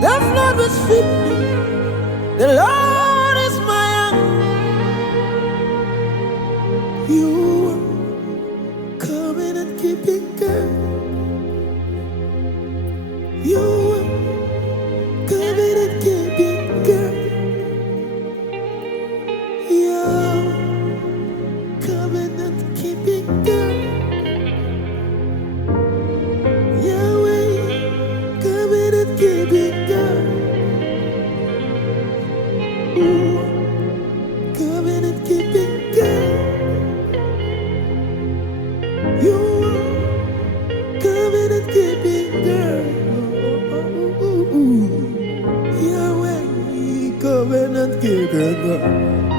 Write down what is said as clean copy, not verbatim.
The flood will sweep me. The Lord is my anchor. You are covenant keeping God. You are covenant keeping God. You are covenant keeping God. Yahweh, covenant keeping God. Covenant keeping God. You are covenant keeping God. Yahweh, covenant keeping God.